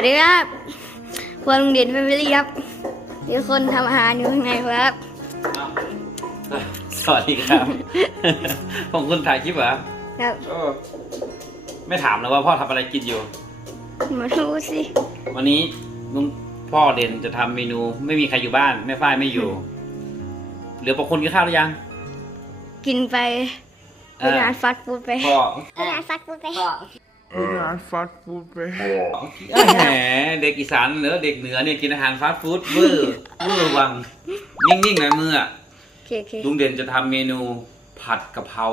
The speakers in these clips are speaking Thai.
วัสดีครับครัวลุงเด่นแฟมิลี่ครับมีคนทำอาหารอยู่ข้างในครับ สวัสดีครับผมคุณถ่ายคลิปเหรอครับเออไม่ถามเลยว่าพ่อทำอะไรกินอยู่ มาดูสิวันนี้ลุงพ่อเด่นจะทำเมนู ไม่มีใครอยู่บ้านแม่ฝ้ายไม่อยู่ เหลือปกคนกินข้าวหรือยังกินไปเอเป็นออาหารฟาสต์ฟู้ดไป พ่อเป็นอาหารฟาสต์ฟู้ด ไปร้านฟาสต์ฟู้ดไปแหมเด็กอีสานเหนือเด็กเหนือเนี่ยกินอาหารฟาสต์ฟู้ดเวอร์เวอร์วัง นิ่งๆหน่อยมืออะโอเคโอเคลุงเด่นจะทำเมนูผัดกะเพรา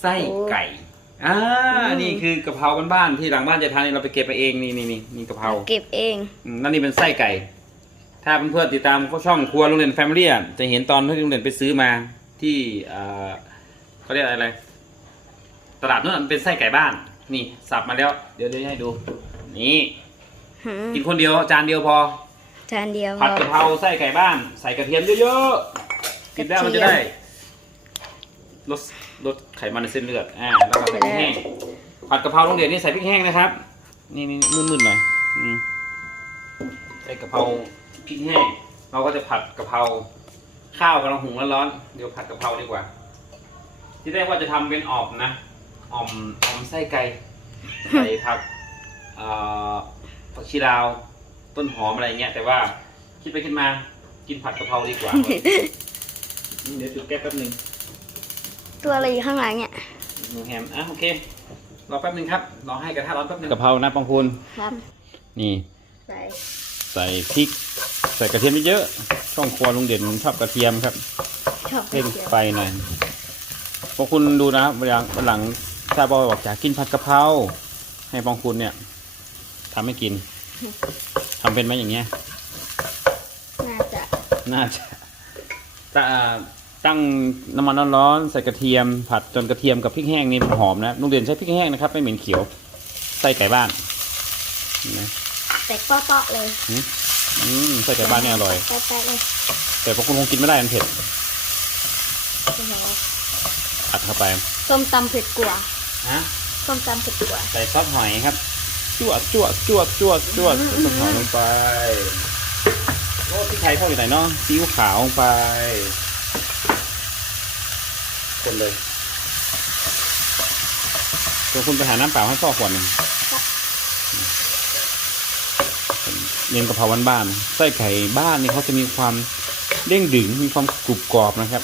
ไส้ไก่อ่านี่คือกะเพราบ้านๆที่หลังบ้านจะทานนี่เราไปเก็บไปเองนี่นี่นี่นี่กะเพราเก็บเองอืมนั่นนี่เป็นไส้ไก่ ถ้าเพื่อนๆติดตามช่องครัวลุงเด่นแฟมิลี่อะจะเห็นตอนที่ลุงเด่นไปซื้อมาที่เอ่อเขาเรียกอะไรตลาดนู้นมันเป็นไส้ไก่บ้าน นี่สับมาแล้ว เดี๋ยวเดี๋ยวให้ดู นี่หืมกินคนเดียวจานเดียวพอ จานเดียวผัดกะเพราไส้ไก่บ้าน ใส่กระเทียมเยอะๆกินได้มันจะได้ลดลดไขมันในเส้นเลือดอ่าแล้วก็ใส่พริกแห้งผัดกะเพราโรงเรียนนี่ใส่พริกแห้งนะครับ นี่นี่มึนๆหน่อยอืมใส่กะเพราพริกแห้งเราก็จะผัดกะเพราข้าวกำลังหุงร้อนๆเดี๋ยวผัดกะเพราดีกว่า ที่แรกว่าจะทำเป็นอ่อมนะ อ่อมอ่อมไส้ไก่ใส่ผักเอ่อผักชีลาว ต้นหอมอะไรเงี้ย แต่ว่าคิดไปคิดมากินผัดกะเพราดีกว่า เดี๋ยวจุดแก๊สแป๊บหนึงตัวอะไรอยู่ข้างหลังเนี่ยหมูแฮมอะโอเครอแป๊บหนึงครับรอให้กระทะร้อนแป๊บหนึงกะเพรานะปังพูนครับ นี่ ใส่ใส่พริก ใส่กระเทียมเยอะๆช่องครัวลุงเด่นชอบกระเทียมครับชอบเร่งเดียวไฟหน่อยพวกคุณดูนะครับเวลาวันหลัง ถ้าบอยบอกอยากกินผัดกะเพราให้ปองคุณเนี่ยทำให้กินทำเป็นไหมอย่างเงี้ย น่าจะ น่าจะจะตั้งน้ำมันร้อนๆใส่กระเทียม ผัดจนกระเทียมกับพริกแห้งนี่หอมนะลุงเด่นใช้พริกแห้งนะครับ ไม่เหม็นเขียว ใส่ไก่บ้านเห็นไหมแตกเปาะๆเลยอืมใส่ไก่บ้านนี่อร่อยแตกๆเลยแต่พวกคุณคงกินไม่ได้มันเผ็ดโอ้โหอัดเข้าไปส้มตำเผ็ดกว่า ฮะส้มตำเผ็ดกว่าใส่ซอสหอยครับ จวดจวดจวดจวดจวดใส่ซอสหอยลงไปโอ้พริกไทยเข้าอยู่ไหนเนาะซีอิ๊วขาวลงไป คนเลยตัวคุณไปหาน้ำเปล่าให้พ่อขวดหนึ่งเนียนกะเพราบ้านๆไส้ไก่บ้านนี่เขาจะมีความเด้งดึงมีความกรุบกรอบนะครับ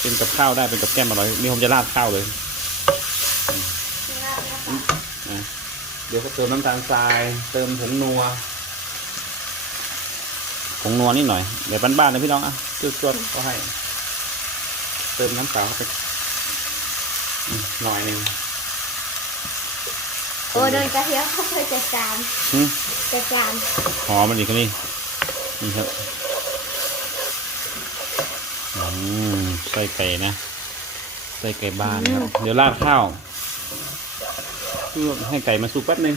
เป็นกับข้าวได้เป็นกับแก้มอร่อยนี่ผมจะราดข้าวเลย นะ เดี๋ยวก็เติมน้ำตาลทราย เติมผงนัวผงนัวนิดหน่อยเดี๋ยวบ้านๆนะพี่น้องอะจวดๆก็ให้ เติมน้ำเปล่าเข้าไปอืมหน่อยหนึ่งโอ้โดนกระเทียมเข้าไปจัดจานอืมจัดจานหอมมันอีกครับนี่นี่ครับอืมใส่ไก่นะใส่ไก่บ้านนะครับเดี๋ยวราดข้าวเพื่อ ให้ไก่มาสุกแป๊บหนึง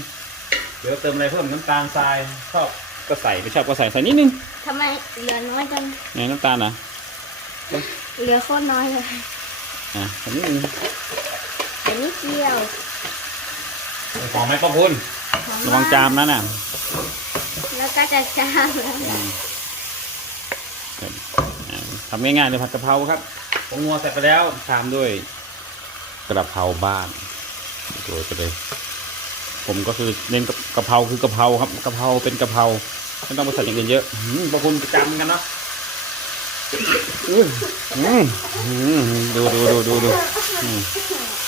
เดี๋ยวเติมอะไรเพิ่มน้ำตาลทรายชอบก็ใส่ไม่ชอบก็ใส่ใส่นิดนึงทำไมเหลือน้อยจังไงน้ำตาลนะเหลือโคตรน้อยเลยอะใส่นิดนึงอันนี้เดียวหอมไหมป้าพุนหอระวังจามนะน่ะแล้วก็จะจามแล้วอืมอ่าทำง่ายๆเลยผัดกะเพราครับผงงัวใส่ไปแล้วตามด้วยกระเพราบ้าน โรยไปเลย ผมก็คือเน้นกะกะเพราคือกะเพราครับกะเพราเป็นกะเพราไม่ต้องไปใส่อย่างอื่นเยอะอืมป้าพุนจำกันเนาะดูดูดูดูดูอืม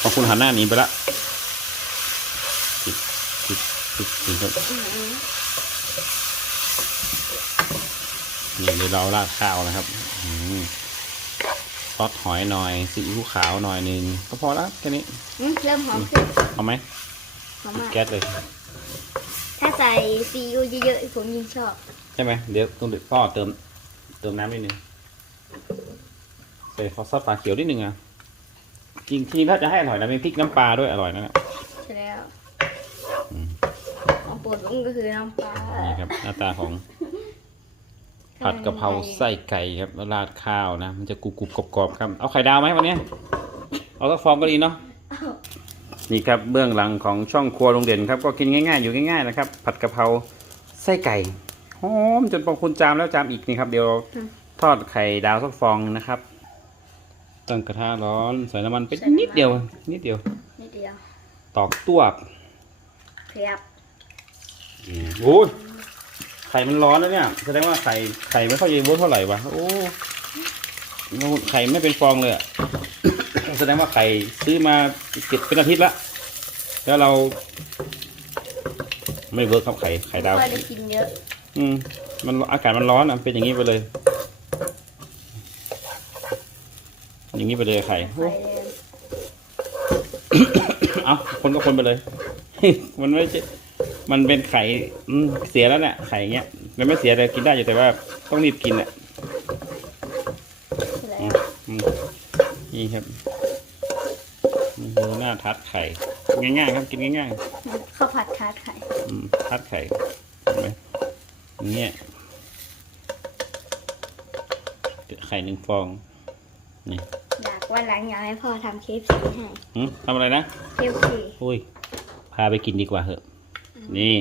ป้าพุนหันหน้าหนีไปละปิดปิดปิดปิดครับนี่เราราดข้าวนะครับ อืม อสหอยหน่อยซีอิ๊วขาวหน่อยหนึ่งก็พอแล้วแค่นี้อืมเริ่มหอมขึ้นเอาไหมหอมมากแก๊สเลย ถ้าใส่ซีอิ๊วเยอะๆผมยิ่งชอบ ใช่ไหมเดี๋ยวต้องพ่อเติมเติมน้ำนิดนึงใส่ซอสปลาเขียวนิดนึงอะจริงที่ถ้าจะให้อร่อยนะเป็นพริกน้ำปลาด้วยอร่อยนะเนี่ยใช่แล้วอืมของโปรดผมก็คือน้ำปลานี่ครับหน้าตาของ ผัดกะเพราไส้ไก่ครับแล้วราดข้าวนะ มันจะกรุบกรุบกรอบๆครับ เอาไข่ดาวไหมวันเนี้ยเอาสักฟองก็ดีเนาะ นี่ครับเบื้องหลังของช่องครัวโรงเด่นครับ ก็กินง่าย ๆ อยู่ง่ายๆนะครับ ผัดกะเพราไส้ไก่หอมจนปองคุณจามแล้วจามอีกนี่ครับ เดี๋ยวทอดไข่ดาวสักฟองนะครับ ตั้งกระทะร้อนใส่น้ำมันไปนิดเดียว นิดเดียว นิดเดียว ตอกตัวกเพียบโอ้ย ไข่มันร้อนแล้วเนี่ยแสดงว่าไข่ไข่ไม่ค่อยเยอะเท่าไหร่วะโอ้ไข่ไม่เป็นฟองเลยอะแสดงว่าไข่ซื้อมาเก็บเป็นอาทิตย์ละแล้วเรา ไม่เวิร์กครับไข่ไข่ดาวไม่ได้กินเยอะอืมมันอากาศมันร้อนอะเป็นอย่างนี้ไปเลย อย่างนี้ไปเลยไข่ไฟแดงเอาคนก็คนไปเลย มันไม่ใช่ มันเป็นไข่อืมเสียแล้วเนี่ยไข่เงี้ย มันไม่เสียแต่กินได้อยู่แต่ว่าต้องรีบกินอะแล้อืวมอืมนี่ครับนี่ดูหน้าทัดไข่ ง่ายๆครับกินง่ายข้าวผัดคาไข่ๆอืมทัดไข่เห็นไหมอย่างเงี้ยไข่หนึ่งฟองนี่อยากวันหลังอยากให้พ่อทำเคฟซีให้หึทำอะไรนะเคฟซี อุ้ย พาไปกินดีกว่าเหอะ นี่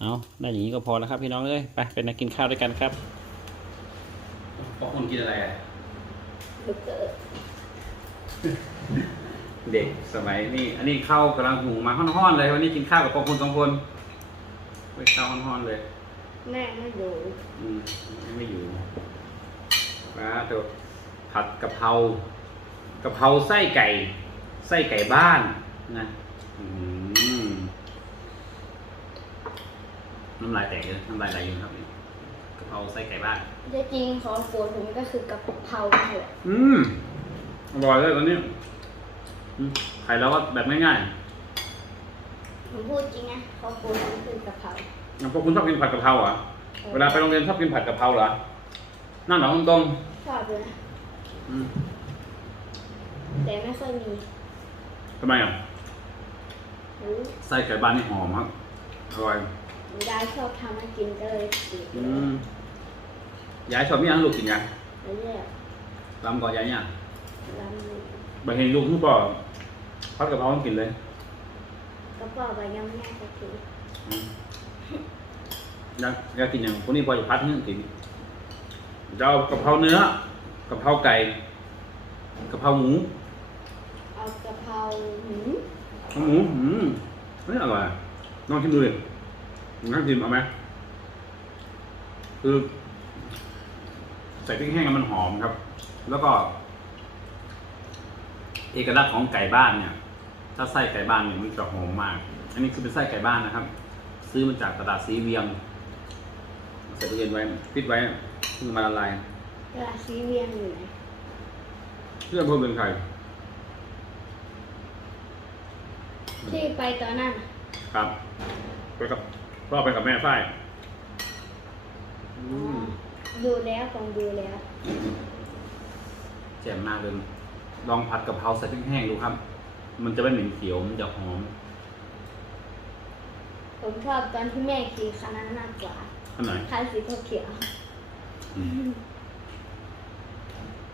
เอาได้อย่างนี้ก็พอแล้วครับพี่น้องเอ้ยไปเป็นนักกินข้าวด้วยกันครับพวกคุณกินอะไรอะเบอร์เกอร์เด็กสมัยนี้อันนี้ข้าวกำลังหุงมาห้อนๆเลยวันนี้กินข้าวกับพวกคุณสองคนไปข้าวห้อนๆเลย แม่ไม่ดูอืมไม่อยู่มาเถอะผัดกะเพรากะเพราไส้ไก่ ไส้ไก่บ้านนะอืม น้ำลายแตกเลยน้ำลายไหลอยู่ครับนี่กะเพราไส้ไก่บ้านจริงๆของโปรดผมก็คือกะเพราเถอะอืมอร่อยเลยตอนนี้อืมไข่เราก็แบบง่ายผมพูดจริงนะของโปรดผมคือกะเพราๆอย่างพวกคุณชอบกินผัดกะเพราเหรอเวลาไปโรงเรียนชอบกินผัดกะเพราเหรอนั่นเหรอตรงชอบเลยนะๆอืมแต่ไม่ค่อยมีทำไมอะ หรือไส้ไก่บ้านนี่หอมครับอร่อย ยายชอบทำให้กินก็เลยติดอืมยายชอบมีอย่างลูกกินยังแล้วเรียกลำก่อนยายเนี่ยลำมือไปเห็นลูกทุกป่อพัดกะเพราต้องกินเลยก็พ่อไปยังไม่ได้สักทีอืมยังอยากกินอย่างพวกนี้พอจะพัดให้กินจะเอากะเพราเนื้อกะเพราไก่กะเพราหมูเอากะเพราหมูกะเพราหมูอืมเฮ้ยอร่อยอะลองชิมดูดิ นั่งชิมเอาไหมคือใส่พริกแห้งแล้วมันหอมครับ แล้วก็ เอกลักษณ์ของไก่บ้านเนี่ย ถ้าไส้ไก่บ้านเนี่ยมันจะหอมมาก อันนี้คือเป็นไส้ไก่บ้านนะครับ ซื้อมาจากตลาดสีเวียงใส่ตู้เย็นไว้ปิดไว้เพิ่งมาละลายตลาดซีเวียงอยู่ไหนเพื่อนเพิ่มเป็นไข่ที่ไปตอนนั้นน่ะครับไปกับ พ่อไปกับแม่ฝ้ายอืมดูแล้วคงดูแล้วแจ่มมากเลยลองผัดกะเพราใส่พริกแห้งดูครับ มันจะไม่เหม็นเขียว มันจะหอมผมชอบตอนที่แม่กินคันนั้นมากกว่าขนาดไหนคันสีเขียวอืม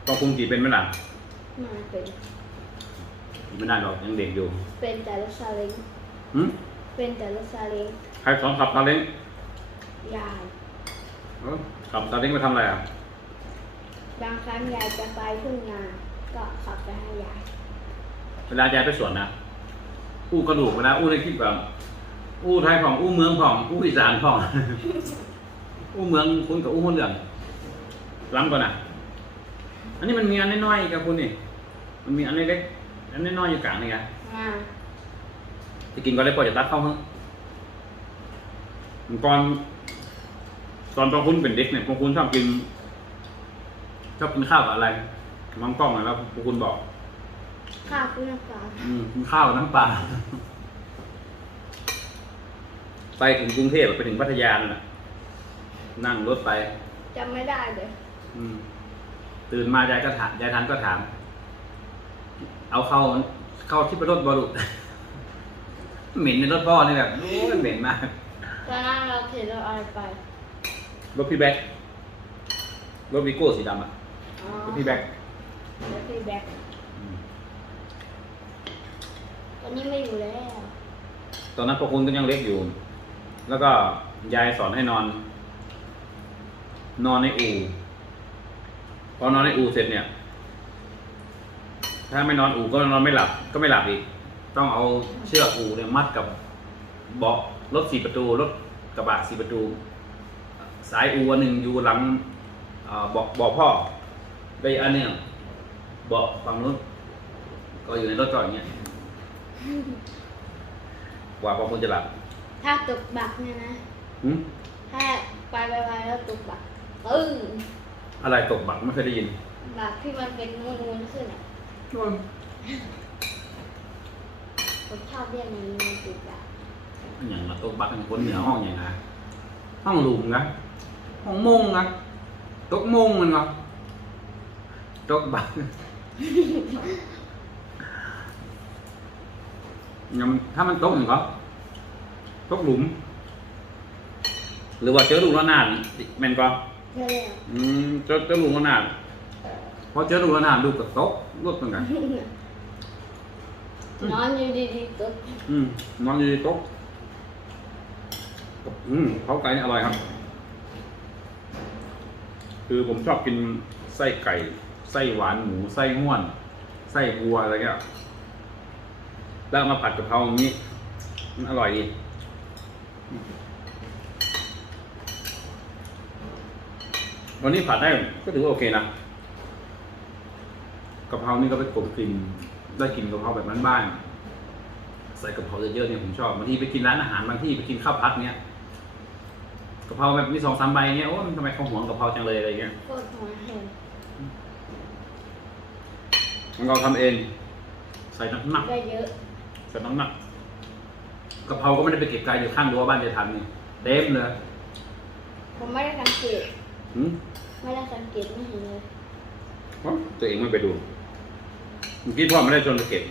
ต้องปรุงกี่เป็นไหมล่ะๆมาเป็นไม่ได้หรอกยังเด็กอยู่เป็นแต่รถซาเล้งหืมเป็นแต่รถซาเล้งใค รสอนขับซาเล้งยายเอ้าขับซาเล้งไปทำอะไรอะ บางครั้งยายจะไปทุ่งนาก็ขับไปให้ยายเวลายายไปสวนนะ อู้กระดูกเวลาอู้ในคลิปแบบอู้ไทยของ อู้เมืองของ อู้อีสานของ อู้เมืองคุณกับอู้คนเหลืองล้ำก่อนนะอันนี้มันมีอันน้อยๆอีกับคุณนี่ มันมีอันเล็กๆอันน้อยๆอยู่กลางนี่ไงอ่าจะกินก็เลยปล่อยจะตัดเข้าเฮ้ ตอนตอนพอคุณเป็นเด็กเนี่ยพอคุณชอบกินชอบกินข้าวกับอะไรมองกล้องหน่อยแล้วพอคุณบอก ข้าวคุณน้ำปลาอืมกินข้าวกับน้ำปลาไปถึงกรุงเทพอะไปถึงพัทยานั่นแหละนั่งรถไปจำไม่ได้เลย อืม ตื่นมายายก็ถามยายทันก็ถาม เอาเข้าเข้าที่ประรถบรุษ เหม็นในรถพ่อนี่แบบโอ้ยเหม็นมาก ตอนนั้นเราเห็นเราอะไรไปรถพี่แบ็ครถวิโก้สีดำอะอ๋อรถพี่แบ็ครถพี่แบ็คอืมตอวันนี้ไม่อยู่แล้ว ตอนนั้นพวกคุณก็ยังเล็กอยู่ แล้วก็ยายสอนให้นอน นอนในอู่พอนอนในอู่เสร็จเนี่ย ถ้าไม่นอนอู่ก็นอนไม่หลับ ก็ไม่หลับอีก ต้องเอาเชือกอู่เนี่ยมัดกับ เบาะรถสี่ประตู รถกระบะสี่ประตู สายอู่อันหนึ่งอยู่หลังเอ่อเบาะเบาะพ่อไปอันหนึงเบาะฝั่งนู้นก็อยู่ในรถก่อนอย่างเงี้ยกว่าพอคุณจะหลับ ถ้าตกบักเนี่ยนะหืมถ้าไปไปไปแล้วตกบักปึ้งอะไรตกบักไม่เคยได้ยิน บักที่มันเป็นนูนๆขึ้นอะผมชอบเรียกอย่างนี้มันติดบัก อย่างมาตกบักเป็นคนเหนือห้องอย่างนะห้องหลุมนะห้องมงนะตกมงมันก็ตกบักอย่างมันถ้ามันตกอย่างก็ตกหลุม หรือว่าเจอลูกระนาดแม่นก็เท่าแล้วอืมเจอเจอลูกระนาดพอเจอลูกระนาดลูกกับตกรถเหมือนกันนอนอยู่ดีๆตก อืมเขาไก่นี่อร่อยครับ คือผมชอบกินไส้ไก่ ไส้หวานหมูไส้ง่วน ไส้วัวอะไรเงี้ยแล้วมาผัดกะเพราอย่างนี้มันอร่อยดีวันนี้ผัดได้ก็ถือว่าโอเคนะกะเพรานี่ก็ไปกลมกลิ่นได้กลินกะเพราแบบบ้านๆใส่กะเพราเยอะๆเนี่ยผมชอบบางทีไปกินร้านอาหารบางที่ไปกินข้าวพัดเนี้ย กะเพราแบบมีสองสามใบเนี้ยโอ้ยทำไมเขาหวงกะเพราจังเลยอะไรเงี้ยโคตรหัวเห็นมันเราทำเอง ใส่น้ำหนักได้เยอะใส่น้ำหนักกะเพราก็ไม่ได้ไปเก็บไกลอยู่ข้างรั้วบ้านจะทันนี่เต็มเลยผมไม่ได้สังเกตหืมไม่ได้สังเกตไม่เห็นเลยเพราะตัวเองไม่ไปดูเมื่อกี้พ่อไม่ได้ชวนไปเก็บ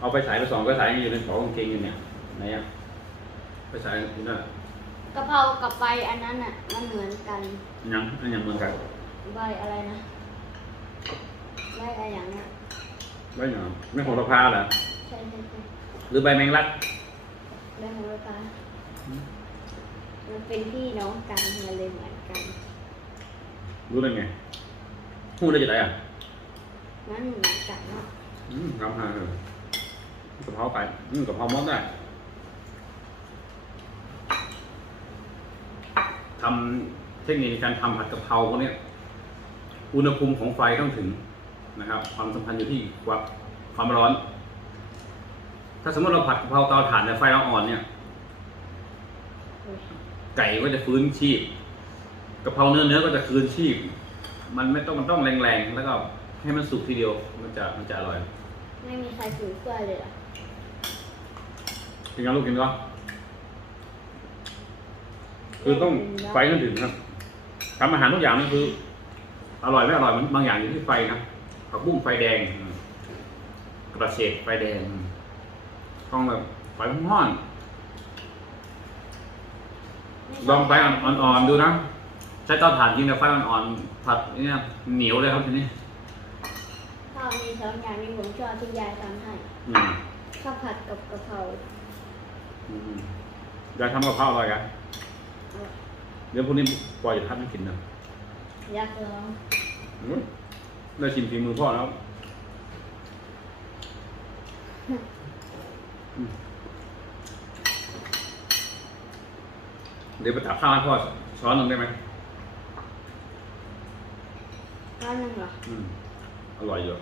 เอาไปสายไปสองก็สายอยู่ในของกางเกงอยู่เนี่ยไหนอะ ไปสายอยู่นั่นอะกะเพรากับใบอันนั้นอะ มันเหมือนกันยังอันยังเหมือนกันใบอะไรนะใบอะไรอย่างเนี้ยไม่เหรอไม่โหระพาเหรอใช่ใช่ใช่หรือใบแมงลักใบโหระพามันเป็นพี่น้องกันมันเลยเหมือนกันรู้ได้ไงพูดได้จะได้อะมันเหมือนกันเนาะอืมกำหาเลยกะเพราไปอืมกะเพรามดได้ ทำเทคนิคในการทำผัดกะเพราพวกเนี้ยอุณหภูมิของไฟต้องถึงนะครับ ความสำคัญอยู่ที่ความความร้อน ถ้าสมมติเราผัดกะเพราเตาถ่านในไฟเราอ่อนเนี่ย ไก่ก็จะฟื้นชีพกะเพราเนื้อเนื้อก็จะคืนชีพ มันไม่ต้องมันต้องแรงๆแล้วก็ให้มันสุกทีเดียวมันจะมันจะอร่อย ไม่มีใครถือเสื้อเลยเหรอกินกันลูกกินก็ คือต้องไฟต้องถึงครับทำอาหารทุกอย่างมันคือ อร่อยไม่อร่อยมันบางอย่างอยู่ที่ไฟนะผักบุ้งไฟแดงอืมกระเฉดไฟแดงอืมต้องแบบไฟห้อนๆลองไฟอ่อนๆดูนะใช้เตาถ่านยิงแต่ไฟอ่อนๆผัดเนี่ยเหนียวเลยครับทีนี้ข้าวมีสองอย่างที่ผมชอบที่ยายทำให้อืมข้าวผัดกับกะเพราอืมยายทำกับข้าวอร่อยกัน เดี๋ยวพรุ่งนี้ปล่อยทำให้กินนะอยากลองอืมได้ชิมฝีมือพ่อแล้วอืมเดี๋ยวไปตักข้าวให้พ่อช้อนหนึ่งได้ไหมร้านหนึ่งเหรอ อืมอร่อยเยอะ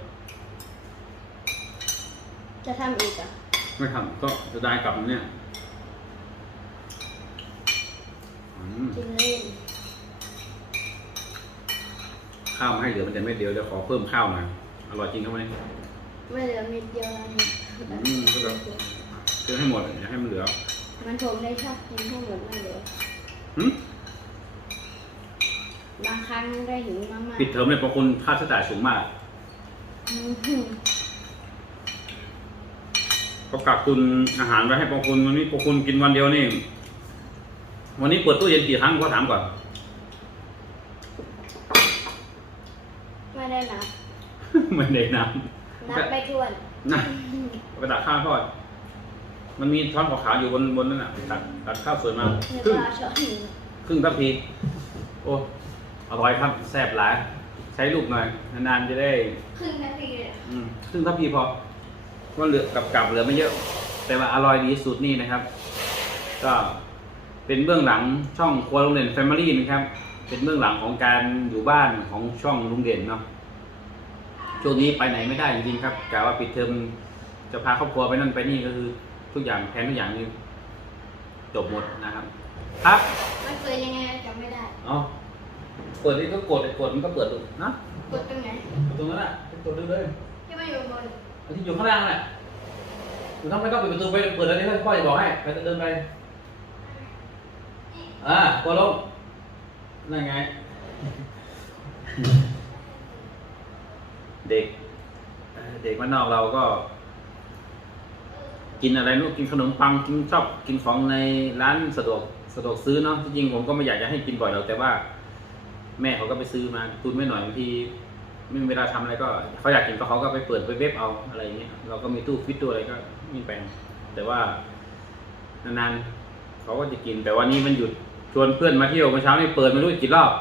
จะทำอีกเหรอะ ไม่ทำก็จะได้กลับเนี่ยอืม กินเล่นข้าวมาให้เหลือมันแต่ไม่เดียวเดี๋ยวขอเพิ่มข้าวมาอร่อยจริงครับวันนี้ไม่เหลือเม็ดเดียวแล้วนี่อืมก็แบบเจอให้หมดอย่าให้มันเหลือมันผมได้ชอบกินให้หมดไม่เหลือหึบางครั้งได้หิวมากๆปิดเทอมเนี่ยบางคนค่าใช้จ่ายสูงมากอืมหืมก็กักตุนอาหารไว้ให้บางคนวันนี้บางคนกินวันเดียวนี่ วันนี้เปิดตู้เย็นกี่ครั้งพ่อถามก่อน ไม่ได้นับไม่ได้นับนับไปทวนอนะเอาไปตักข้าวทอดมันมีช้อนขาวๆอยู่บนบนนั่นน่ะตักตักข้าวสวยมากเดี๋ยวครึ่งเราช้อนหนึ่งครึ่งทัพพีโอ้อร่อยครับแซ่บหลายใช้ลูกหน่อยนานๆจะได้ ครึ่งนาทีเลยอืมครึ่งทัพพีพอว่าเหลือกับกับเหลือไม่เยอะ แต่ว่าอร่อยดีสุดนี่นะครับ ก็ เป็นเบื้องหลังช่องครัวโรงเรียนแฟมิลี่นะครับ เป็นเบื้องหลังของการอยู่บ้านของช่องลุงเด่นเนาะช่วงนี้ไปไหนไม่ได้จริงๆครับกะว่าปิดเทอมจะพาครอบครัวไปนั่นไปนี่ก็คือทุกอย่างแผนทุกอย่างนี่จบหมดนะครับ ครับมันเปิดยังไงจำไม่ได้เอาเปิดนี่ก็กดกดมันก็เปิดดูนะกดตรงไหนกดตรงนั้นแหละกดดูเลยที่มันอยู่บนเอาที่อยู่ข้างล่างนั่นแหละคุณต้องไม่ต้องปิดประตูไปเปิดแล้วนี่พ่อจะบอกให้ไปเดินไป อ่ากดลงนั่นไง เด็ก เด็กบ้านนอกเราก็ กินอะไรลูกกินขนมปังกินชอบกินของในร้านสะดวกสะดวกซื้อเนาะจริงผมก็ไม่อยากจะให้กินบ่อยหรอกแต่ว่า แม่เขาก็ไปซื้อมาตุนไว้หน่อยบางทีไม่มีเวลาทำอะไรก็เขาอยากกินก็เขาก็ไปเปิดไปเว็บเอาอะไรอย่างเงี้ยเราก็มีตู้ฟิตตู้อะไรก็มีแปลงแต่ว่านานๆเขาก็จะกินแต่วันนี้มันหยุด ชวนเพื่อนมาเที่ยวเมื่อเช้านี่เปิดไม่รู้กี่รอบ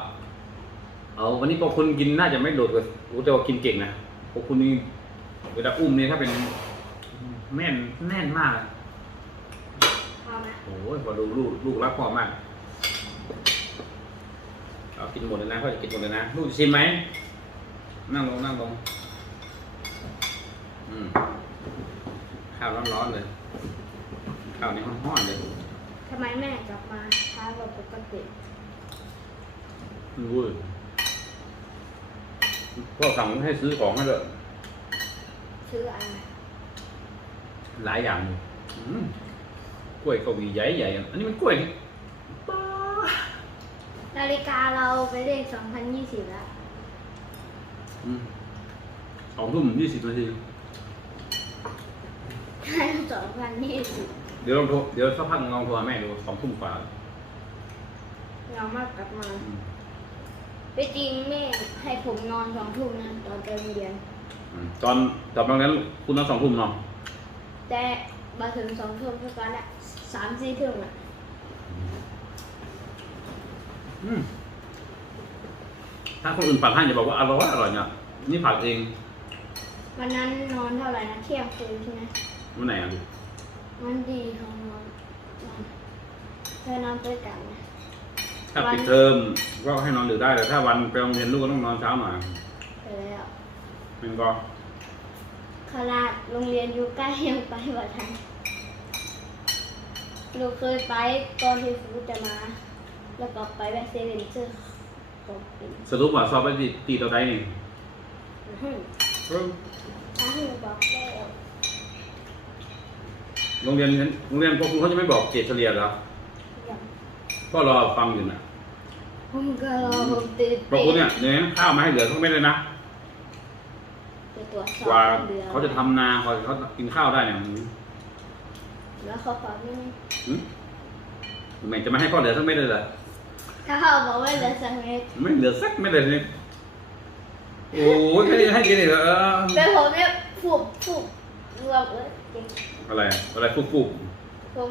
เอาวันนี้พอคุณกินน่าจะไม่โดดกับโอ้แต่ว่ากินเก่งนะพอคุณนี่เวลาอุ้มนี่ถ้าเป็นแม่นแน่นมากอะพอไหมโอ้ยพอดูลูกลูกรักพ่อมากเอากินหมดเลยนะพ่อจะกินหมดเลยนะลูกจะชิมไหมนั่งลงนั่งลงอืมข้าวร้อนๆเลยข้าวนี่ร้อนๆเลยทำไมแม่กลับมาช้ากว่าปกติรู้เลยพ่อสั่งให้ซื้อของให้เลยซื้ออะไรหลายอย่างอยู่อืมกล้วยเกาหลีใหญ่ใหญ่ๆอันนี้มันกล้วยที่ป้านาฬิกาเราไปเลข2020แล้วอืมสองทุ่มยี่สิบนาทีใช่2020 เดี๋ยวลองโทรเดี๋ยวสักพักลองโทรหาแม่ดูสองทุ่มกว่าเรามากกลับมาอืมไปจริงแม่ให้ผมนอนสองทุ่มนะตอนไปโรงเรียนอืมตอนตอนนั้นคุณนอนสองทุ่มเนาะแต่มาถึงสองทุ่มทุกวันอะสามสี่ทุ่มอะอืมถ้าคนอื่นผัดให้จะบอกว่าอร่อยอร่อยเนี่ยนี่ผัดเอง วันนั้นนอนเท่าไหร่นะเที่ยงคืนใช่ไหมวันไหนอะดู มันดีของนอนนอนเธอนอนด้วยกันนะถ้าปิดเทอมก็ให้นอนดึกได้แต่ถ้าวันไปโรงเรียนลูกก็ต้องนอนเช้าหน่อยไปแล้วมันก็ขนาดโรงเรียนอยู่ใกล้ยังไปบ่ทันเราเคยไปตอนที่ฟูจะมา แล้วก็ไปแบบเซเว่นซื้อของกินสรุปว่าสอบไปตีตีตัวใดนี่ อื้อหือถ้าให้บอกแล้ว โรงเรียนโรงเรียนพวกคุณเขาจะไม่บอกเกรดเฉลี่ยเหรออย่างก็รอฟังอยู่นะผมก็รอผมตื่นพวกคุณเนี่ยเนี่ยข้าวมาให้เหลือทั้งเม็ดเลยนะจะตรวจสอบกว่าดือนเขาจะทำนาเขาเขากินข้าวได้เนี่ยแล้วเขาขอไม่หืมทำไมจะไม่ให้พ่อเหลือทั้งเม็ดเลยเหรอถ้าเขาบอกว่าเหลือสักเม็ดไม่เหลือสักเม็ดเลยนี่โอ้ยแค่นี้ให้กินอีกเหรอเออแต่ผมเนี่ยผูกผูกรวมเออจริง อะไรอะไรฟุบฟุบผม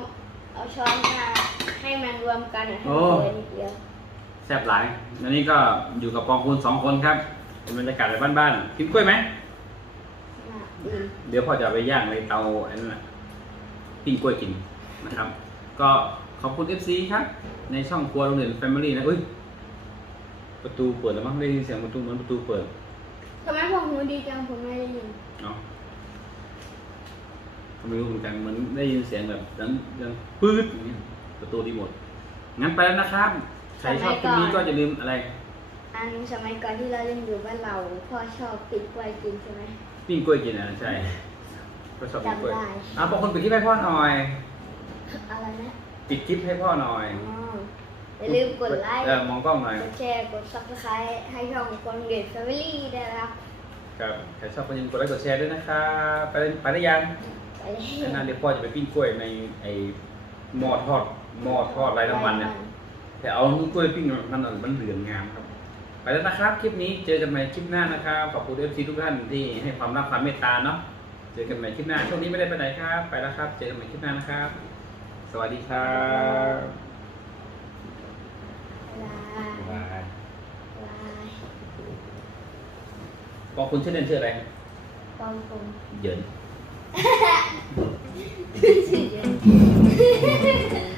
เอาช้อนมาให้มันรวมกันอะให้โอ้มันเหลือนิดเดียวแซ่บหลายอันนี้ก็อยู่กับปองคุณสองคนครับเป็นบรรยากาศแบบบ้านๆกินกล้วยไหมน่าดีเดี๋ยวพ่อจะเอาไปย่างในเตาอันนั้นน่ะปิ้งกล้วยกินนะครับ ก็ขอบคุณ FC ครับ ในช่องครัวโรงเรียนแฟมิลี่นะอุ้ยประตูเปิดแล้วมั้งได้ยินเสียงประตูเหมือนประตูเปิดทำไมผมหูดีจังผมไม่ได้ยินเนาะก็ ไม่รู้เหมือนกันเหมือนได้ยินเสียงแบบดังดังปื๊ดอย่างเงี้ยประตูดีหมด งั้นไปแล้วนะครับ ใครชอบคลิปนี้ก็อย่าลืมอะไร อันสมัยก่อนที่เราเล่นอยู่บ้านเราพ่อชอบปิดกล้วยกินใช่ไหมปิ้งกล้วยกินอะใช่ก็ชอบปิ้งกล้วยจำได้อะบางคนปิดคลิปให้พ่อหน่อย อะไรนะปิดคลิปให้พ่อหน่อยอ๋ออย่าลืมกดไลค์เออมองกล้องหน่อย กดแชร์ กดซับสไครต์ให้ช่องคนเกตแฟมิลี่ได้วยนะครับ ครับ ใครชอบก็อย่าลืมกดไลค์กดแชร์ด้วยนะครับ ไปไปได้ยัง อันนั้เลยพ่อจะไปปิ้งกล้วยในไอหม้อทอดหม้อทอดไร้น้ำมันเนี่ยแต่เอากล้วยปิ้งมันมันเหลืองงามครับ ไปแล้วนะครับคลิปนี้เจอกันใหม่คลิปหน้านะครับขอบคุณเอฟซีทุกท่านที่ให้ความรักความเมตตาเนาะเจอกันใหม่คลิปหน้าช่วงนี้ไม่ได้ไปไหนครับ ไปแล้วครับ เจอกันใหม่คลิปหน้านะครับ สวัสดีครับบายบายปอบคุณเชื่อเล่เชื่ออะไรปองคุณเยิน 哈哈哈哈哈哈哈哈